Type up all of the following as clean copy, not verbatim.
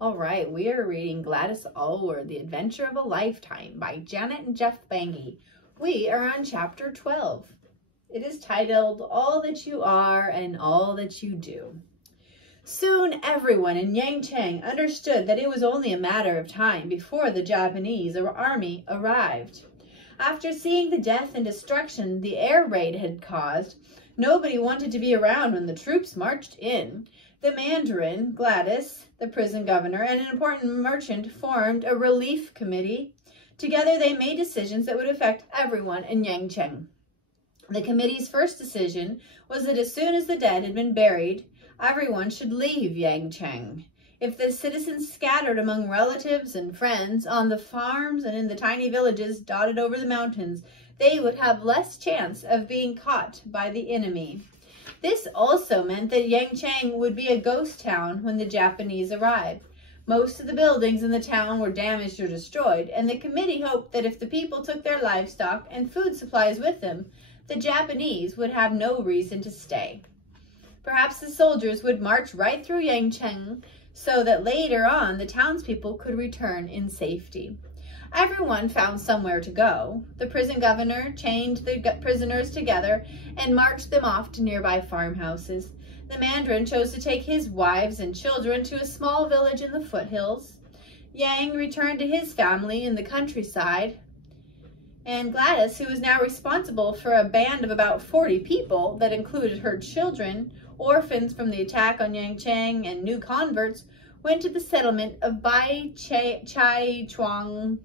All right, we are reading Gladys Aylward, The Adventure of a Lifetime by Janet and Geoff Benge. We are on chapter 12. It is titled, All That You Are and All That You Do. Soon everyone in Yangcheng understood that it was only a matter of time before the Japanese army arrived. After seeing the death and destruction the air raid had caused, nobody wanted to be around when the troops marched in. The Mandarin, Gladys, the prison governor, and an important merchant formed a relief committee. Together they made decisions that would affect everyone in Yangcheng. The committee's first decision was that as soon as the dead had been buried, everyone should leave Yangcheng. If the citizens scattered among relatives and friends on the farms and in the tiny villages dotted over the mountains, they would have less chance of being caught by the enemy. This also meant that Yangcheng would be a ghost town when the Japanese arrived. Most of the buildings in the town were damaged or destroyed, and the committee hoped that if the people took their livestock and food supplies with them, the Japanese would have no reason to stay. Perhaps the soldiers would march right through Yangcheng so that later on the townspeople could return in safety. Everyone found somewhere to go. The prison governor chained the prisoners together and marched them off to nearby farmhouses. The Mandarin chose to take his wives and children to a small village in the foothills. Yang returned to his family in the countryside. And Gladys, who was now responsible for a band of about 40 people that included her children, orphans from the attack on Yangcheng, and new converts, went to the settlement of Bai Chai Chuang.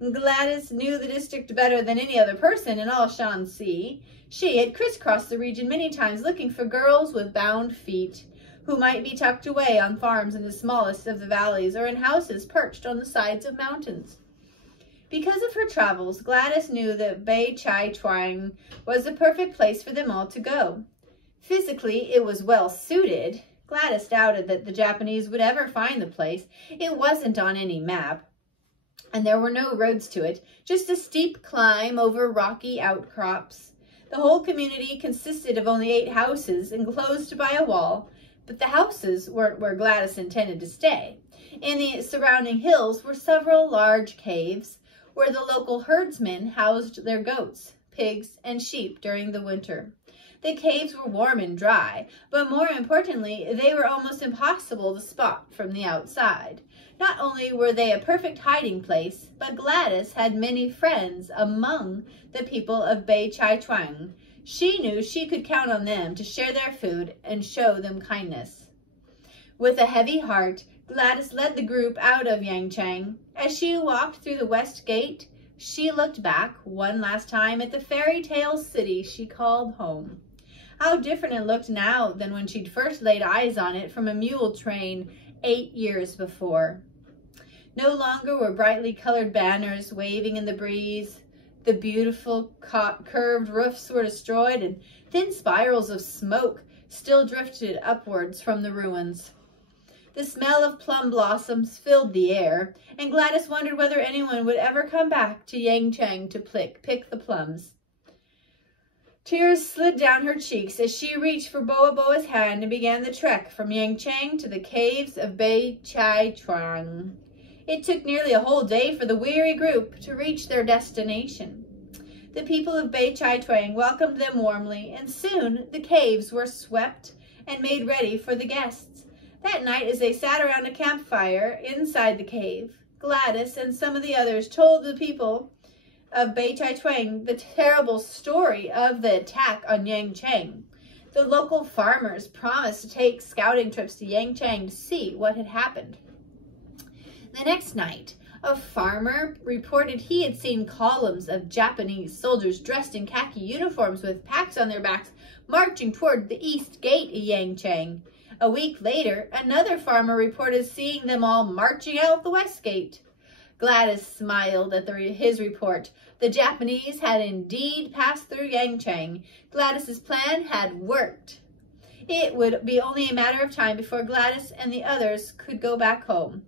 Gladys knew the district better than any other person in all Shanxi. She had crisscrossed the region many times looking for girls with bound feet, who might be tucked away on farms in the smallest of the valleys or in houses perched on the sides of mountains. Because of her travels, Gladys knew that Bai Chai Chuang was the perfect place for them all to go. Physically, it was well suited. Gladys doubted that the Japanese would ever find the place. It wasn't on any map, and there were no roads to it, just a steep climb over rocky outcrops. The whole community consisted of only 8 houses enclosed by a wall, but the houses weren't where Gladys intended to stay. In the surrounding hills were several large caves where the local herdsmen housed their goats, pigs, and sheep during the winter. The caves were warm and dry, but more importantly, they were almost impossible to spot from the outside. Not only were they a perfect hiding place, but Gladys had many friends among the people of Bai Chai Chuang. She knew she could count on them to share their food and show them kindness. With a heavy heart, Gladys led the group out of Yangcheng. As she walked through the west gate, she looked back one last time at the fairy tale city she called home. How different it looked now than when she'd first laid eyes on it from a mule train 8 years before. No longer were brightly colored banners waving in the breeze. The beautiful curved roofs were destroyed, and thin spirals of smoke still drifted upwards from the ruins. The smell of plum blossoms filled the air, and Gladys wondered whether anyone would ever come back to Yangcheng to pick the plums. Tears slid down her cheeks as she reached for Boa's hand and began the trek from Yangcheng to the caves of Bai Chai Chuang. It took nearly a whole day for the weary group to reach their destination. The people of Bai Chai Chuang welcomed them warmly, and soon the caves were swept and made ready for the guests. That night, as they sat around a campfire inside the cave, Gladys and some of the others told the people of Bai Chai Chuang the terrible story of the attack on Yangcheng. The local farmers promised to take scouting trips to Yangcheng to see what had happened. The next night, a farmer reported he had seen columns of Japanese soldiers dressed in khaki uniforms with packs on their backs marching toward the east gate of Yangcheng. A week later, another farmer reported seeing them all marching out the west gate. Gladys smiled at his report. The Japanese had indeed passed through Yangcheng. Gladys's plan had worked. It would be only a matter of time before Gladys and the others could go back home.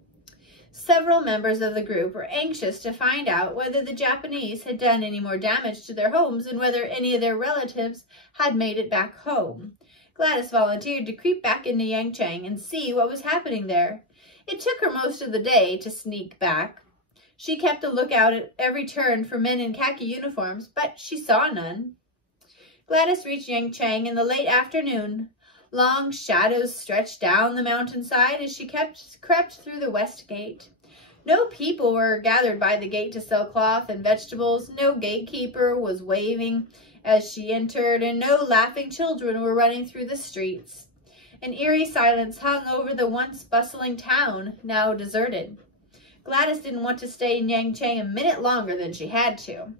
Several members of the group were anxious to find out whether the Japanese had done any more damage to their homes and whether any of their relatives had made it back home. Gladys volunteered to creep back into Yangchang and see what was happening there. It took her most of the day to sneak back. She kept a lookout at every turn for men in khaki uniforms, but she saw none. Gladys reached Yangchang in the late afternoon. Long shadows stretched down the mountainside as she crept through the west gate. No people were gathered by the gate to sell cloth and vegetables. No gatekeeper was waving as she entered, and no laughing children were running through the streets. An eerie silence hung over the once bustling town, now deserted. Gladys didn't want to stay in Yangchang a minute longer than she had to.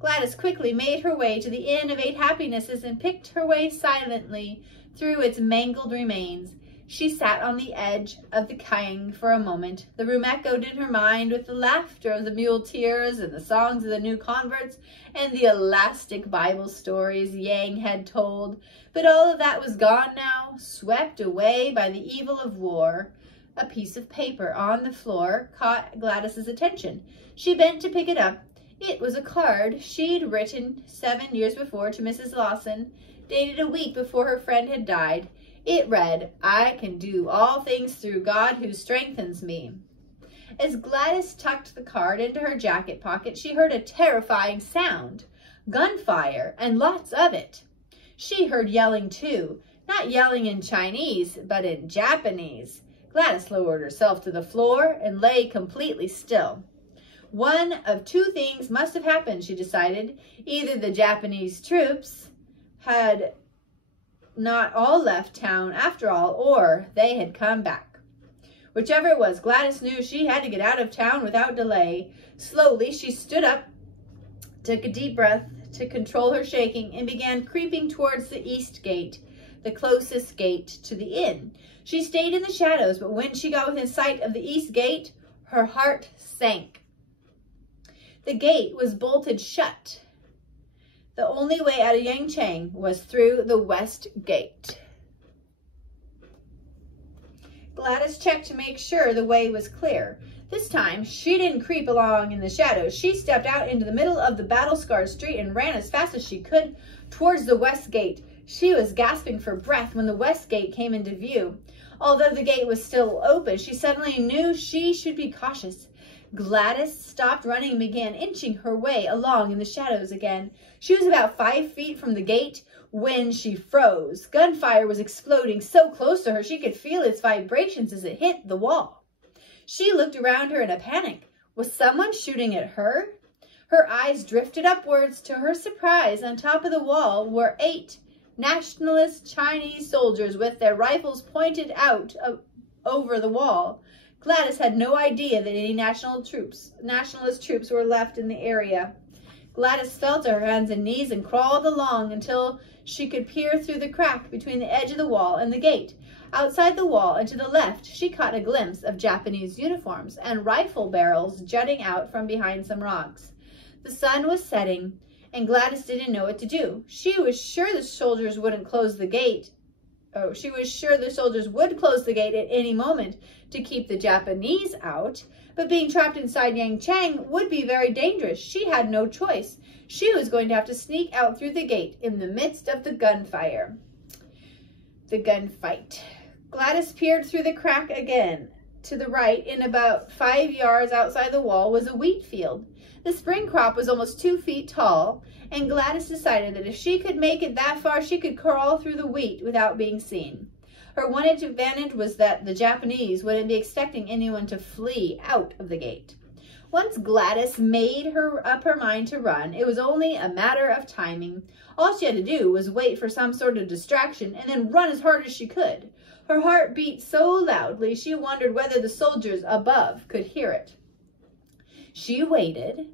Gladys quickly made her way to the Inn of Eight Happinesses and picked her way silently through its mangled remains. She sat on the edge of the Kiang for a moment. The room echoed in her mind with the laughter of the muleteers and the songs of the new converts and the elastic Bible stories Yang had told. But all of that was gone now, swept away by the evil of war. A piece of paper on the floor caught Gladys's attention. She bent to pick it up. It was a card she'd written 7 years before to Mrs. Lawson, dated a week before her friend had died. It read, "I can do all things through God who strengthens me." As Gladys tucked the card into her jacket pocket, she heard a terrifying sound. Gunfire, and lots of it. She heard yelling too, not yelling in Chinese, but in Japanese. Gladys lowered herself to the floor and lay completely still. One of two things must have happened, she decided. Either the Japanese troops had not all left town after all, or they had come back. Whichever it was, Gladys knew she had to get out of town without delay. Slowly, she stood up, took a deep breath to control her shaking, and began creeping towards the east gate, the closest gate to the inn. She stayed in the shadows, but when she got within sight of the east gate, her heart sank. The gate was bolted shut. The only way out of Yangchang was through the west gate. Gladys checked to make sure the way was clear. This time, she didn't creep along in the shadows. She stepped out into the middle of the battle-scarred street and ran as fast as she could towards the west gate. She was gasping for breath when the west gate came into view. Although the gate was still open, she suddenly knew she should be cautious. Gladys stopped running and began inching her way along in the shadows again. She was about 5 feet from the gate when she froze. Gunfire was exploding so close to her she could feel its vibrations as it hit the wall. She looked around her in a panic. Was someone shooting at her? Her eyes drifted upwards. To her surprise, on top of the wall were 8 nationalist Chinese soldiers with their rifles pointed out over the wall. Gladys had no idea that any nationalist troops were left in the area. Gladys fell to her hands and knees and crawled along until she could peer through the crack between the edge of the wall and the gate. Outside the wall and to the left, she caught a glimpse of Japanese uniforms and rifle barrels jutting out from behind some rocks. The sun was setting, and Gladys didn't know what to do. She was sure the soldiers wouldn't close the gate. She was sure the soldiers would close the gate at any moment to keep the Japanese out, but being trapped inside Yangchang would be very dangerous. She had no choice. She was going to have to sneak out through the gate in the midst of the gunfire. The gunfight. Gladys peered through the crack again. To the right, in about 5 yards outside the wall, was a wheat field. The spring crop was almost 2 feet tall, and Gladys decided that if she could make it that far, she could crawl through the wheat without being seen. Her one advantage was that the Japanese wouldn't be expecting anyone to flee out of the gate. Once Gladys made up her mind to run, it was only a matter of timing. All she had to do was wait for some sort of distraction and then run as hard as she could. Her heart beat so loudly she wondered whether the soldiers above could hear it. She waited.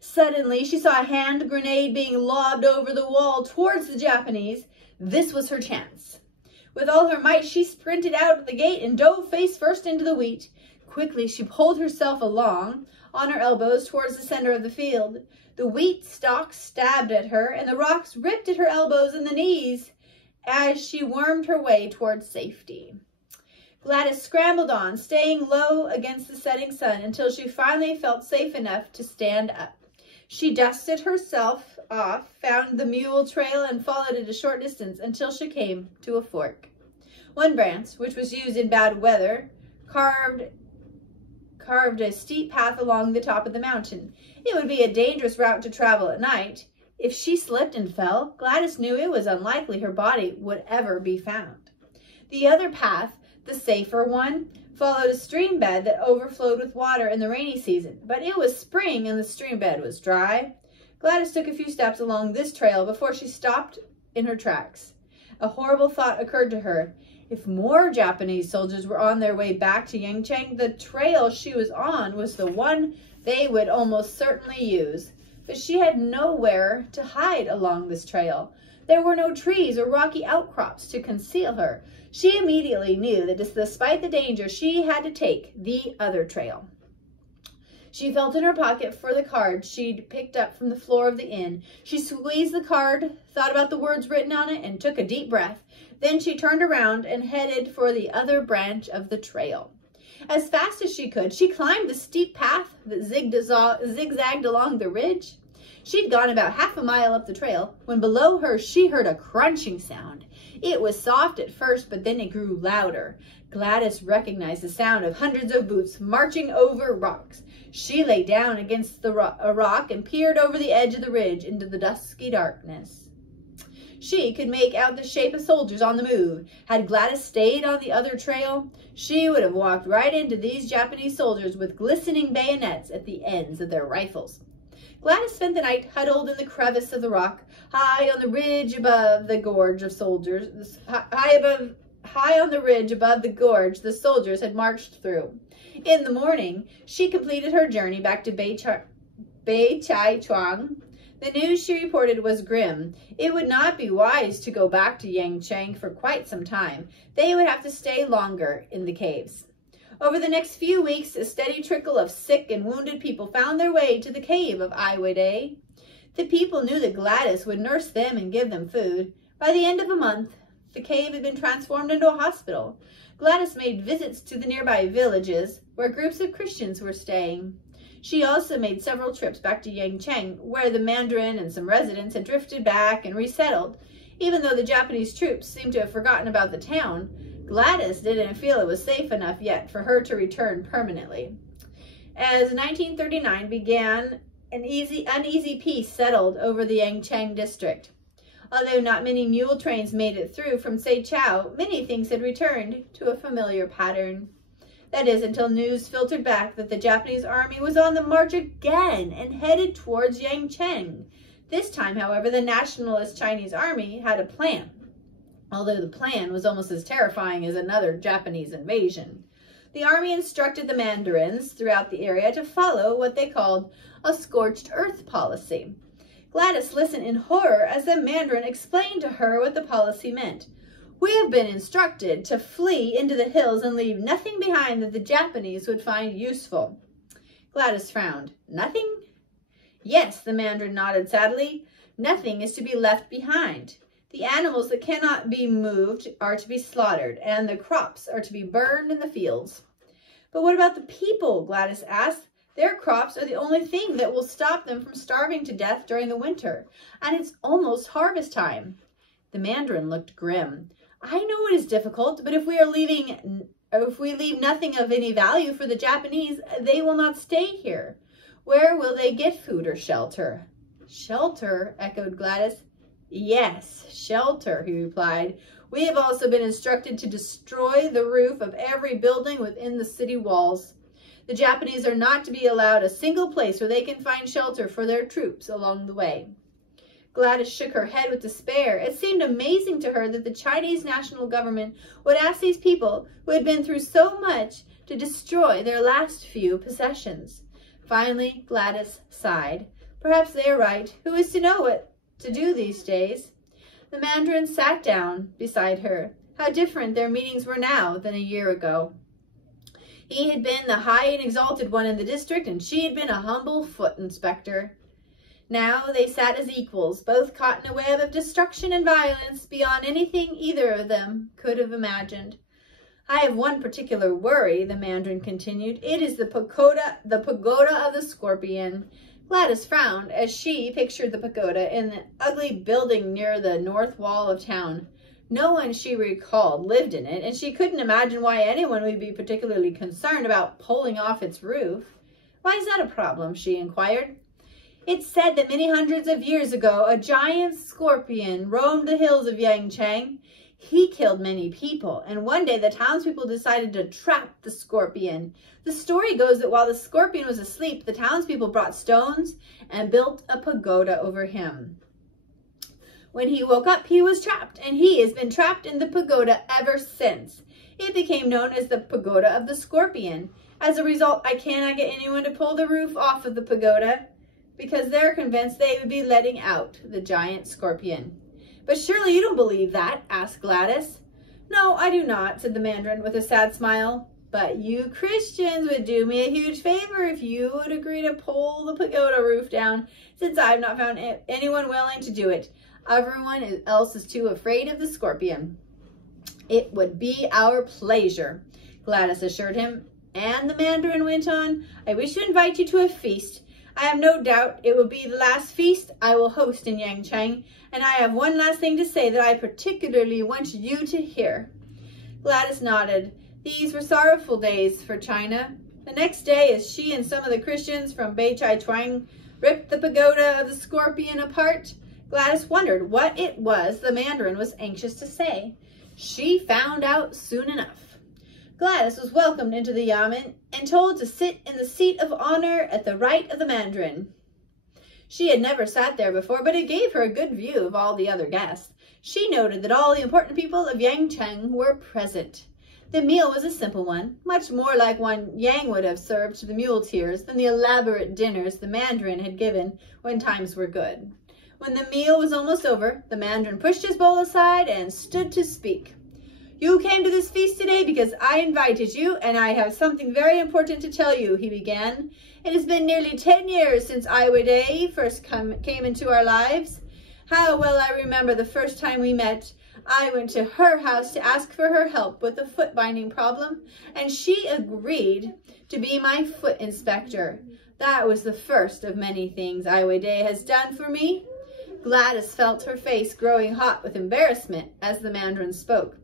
Suddenly, she saw a hand grenade being lobbed over the wall towards the Japanese. This was her chance. With all her might, she sprinted out of the gate and dove face first into the wheat. Quickly, she pulled herself along on her elbows towards the center of the field. The wheat stalks stabbed at her, and the rocks ripped at her elbows and the knees as she wormed her way towards safety. Gladys scrambled on, staying low against the setting sun until she finally felt safe enough to stand up. She dusted herself off, found the mule trail, and followed it a short distance until she came to a fork. One branch, which was used in bad weather, carved a steep path along the top of the mountain. It would be a dangerous route to travel at night. If she slipped and fell, Gladys knew it was unlikely her body would ever be found. The other path, the safer one, followed a stream bed that overflowed with water in the rainy season, but it was spring and the stream bed was dry. Gladys took a few steps along this trail before she stopped in her tracks. A horrible thought occurred to her. If more Japanese soldiers were on their way back to Yangcheng, the trail she was on was the one they would almost certainly use. But she had nowhere to hide along this trail. There were no trees or rocky outcrops to conceal her. She immediately knew that despite the danger, she had to take the other trail. She felt in her pocket for the card she'd picked up from the floor of the inn. She squeezed the card, thought about the words written on it, and took a deep breath. Then she turned around and headed for the other branch of the trail. As fast as she could, she climbed the steep path that zigzagged along the ridge. She'd gone about half a mile up the trail when below her she heard a crunching sound. It was soft at first, but then it grew louder. Gladys recognized the sound of hundreds of boots marching over rocks. She lay down against a rock and peered over the edge of the ridge into the dusky darkness. She could make out the shape of soldiers on the move. Had Gladys stayed on the other trail, she would have walked right into these Japanese soldiers with glistening bayonets at the ends of their rifles. Gladys spent the night huddled in the crevice of the rock, high on the ridge above the gorge of soldiers. High on the ridge above the gorge the soldiers had marched through. In the morning, she completed her journey back to Beichaichuang. The news she reported was grim. It would not be wise to go back to Yangcheng for quite some time. They would have to stay longer in the caves. Over the next few weeks, a steady trickle of sick and wounded people found their way to the cave of Aiwade. The people knew that Gladys would nurse them and give them food. By the end of a month, the cave had been transformed into a hospital. Gladys made visits to the nearby villages where groups of Christians were staying. She also made several trips back to Yangcheng, where the Mandarin and some residents had drifted back and resettled. Even though the Japanese troops seemed to have forgotten about the town, Gladys didn't feel it was safe enough yet for her to return permanently. As 1939 began, an uneasy peace settled over the Yangcheng district. Although not many mule trains made it through from Seichao, many things had returned to a familiar pattern. That is, until news filtered back that the Japanese army was on the march again and headed towards Yangcheng. This time, however, the nationalist Chinese army had a plan, although the plan was almost as terrifying as another Japanese invasion. The army instructed the mandarins throughout the area to follow what they called a scorched earth policy. Gladys listened in horror as the mandarin explained to her what the policy meant. "We have been instructed to flee into the hills and leave nothing behind that the Japanese would find useful." Gladys frowned. "Nothing?" "Yes," the mandarin nodded sadly. "Nothing is to be left behind. The animals that cannot be moved are to be slaughtered, and the crops are to be burned in the fields." "But what about the people?" Gladys asked. "Their crops are the only thing that will stop them from starving to death during the winter, and it's almost harvest time." The mandarin looked grim. "I know it is difficult, but if we leave nothing of any value for the Japanese, they will not stay here. Where will they get food or shelter?" "Shelter?" echoed Gladys. "Yes, shelter," he replied. "We have also been instructed to destroy the roof of every building within the city walls. The Japanese are not to be allowed a single place where they can find shelter for their troops along the way." Gladys shook her head with despair. It seemed amazing to her that the Chinese national government would ask these people who had been through so much to destroy their last few possessions. Finally, Gladys sighed. Perhaps they are right. Who is to know what to do these days? The mandarin sat down beside her. How different their meetings were now than a year ago. He had been the high and exalted one in the district, and she had been a humble foot inspector. Now they sat as equals, both caught in a web of destruction and violence beyond anything either of them could have imagined. "I have one particular worry," the mandarin continued. "It is the pagoda of the scorpion. Gladys frowned as she pictured the pagoda in the ugly building near the north wall of town. No one, she recalled, lived in it, and she couldn't imagine why anyone would be particularly concerned about pulling off its roof. "Why is that a problem?" she inquired. "It's said that many hundreds of years ago, a giant scorpion roamed the hills of Yangchang. He killed many people, and one day the townspeople decided to trap the scorpion. The story goes that while the scorpion was asleep, the townspeople brought stones and built a pagoda over him. When he woke up, he was trapped, and he has been trapped in the pagoda ever since. It became known as the Pagoda of the Scorpion. As a result, I cannot get anyone to pull the roof off of the pagoda because they're convinced they would be letting out the giant scorpion." "But surely you don't believe that?" asked Gladys. "No, I do not," said the Mandarin with a sad smile. "But you Christians would do me a huge favor if you would agree to pull the pagoda roof down, since I have not found anyone willing to do it. Everyone else is too afraid of the scorpion." "It would be our pleasure," Gladys assured him. And the Mandarin went on, "I wish to invite you to a feast. I have no doubt it will be the last feast I will host in Yangchang, and I have one last thing to say that I particularly want you to hear." Gladys nodded. These were sorrowful days for China. The next day, as she and some of the Christians from Beichai Chuang ripped the pagoda of the scorpion apart, Gladys wondered what it was the Mandarin was anxious to say. She found out soon enough. Gladys was welcomed into the yamen and told to sit in the seat of honor at the right of the Mandarin. She had never sat there before, but it gave her a good view of all the other guests. She noted that all the important people of Yangcheng were present. The meal was a simple one, much more like one Yang would have served to the muleteers than the elaborate dinners the Mandarin had given when times were good. When the meal was almost over, the Mandarin pushed his bowl aside and stood to speak. "You came to this feast today because I invited you, and I have something very important to tell you," he began. "It has been nearly 10 years since Aylward first came into our lives. How well I remember the first time we met. I went to her house to ask for her help with the foot binding problem, and she agreed to be my foot inspector. That was the first of many things Aylward has done for me." Gladys felt her face growing hot with embarrassment as the Mandarin spoke.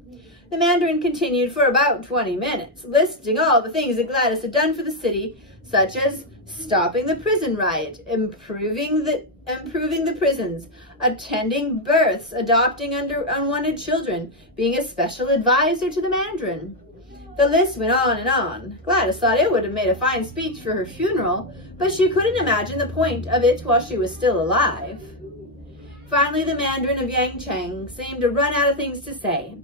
The Mandarin continued for about 20 minutes, listing all the things that Gladys had done for the city, such as stopping the prison riot, improving the prisons, attending births, adopting unwanted children, being a special advisor to the Mandarin. The list went on and on. Gladys thought it would have made a fine speech for her funeral, but she couldn't imagine the point of it while she was still alive. Finally, the Mandarin of Yangcheng seemed to run out of things to say.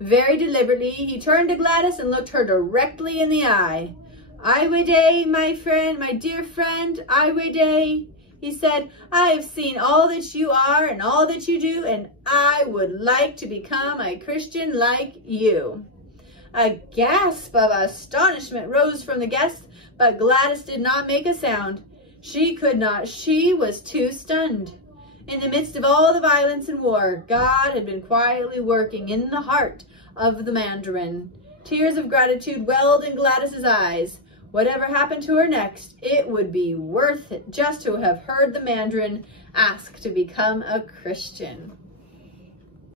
Very deliberately, he turned to Gladys and looked her directly in the eye. "Aylward, my friend, my dear friend, Aylward," he said, "I have seen all that you are and all that you do, and I would like to become a Christian like you." A gasp of astonishment rose from the guests, but Gladys did not make a sound. She could not. She was too stunned. In the midst of all the violence and war, God had been quietly working in the heart of the Mandarin. Tears of gratitude welled in Gladys's eyes. Whatever happened to her next, it would be worth it just to have heard the Mandarin ask to become a Christian.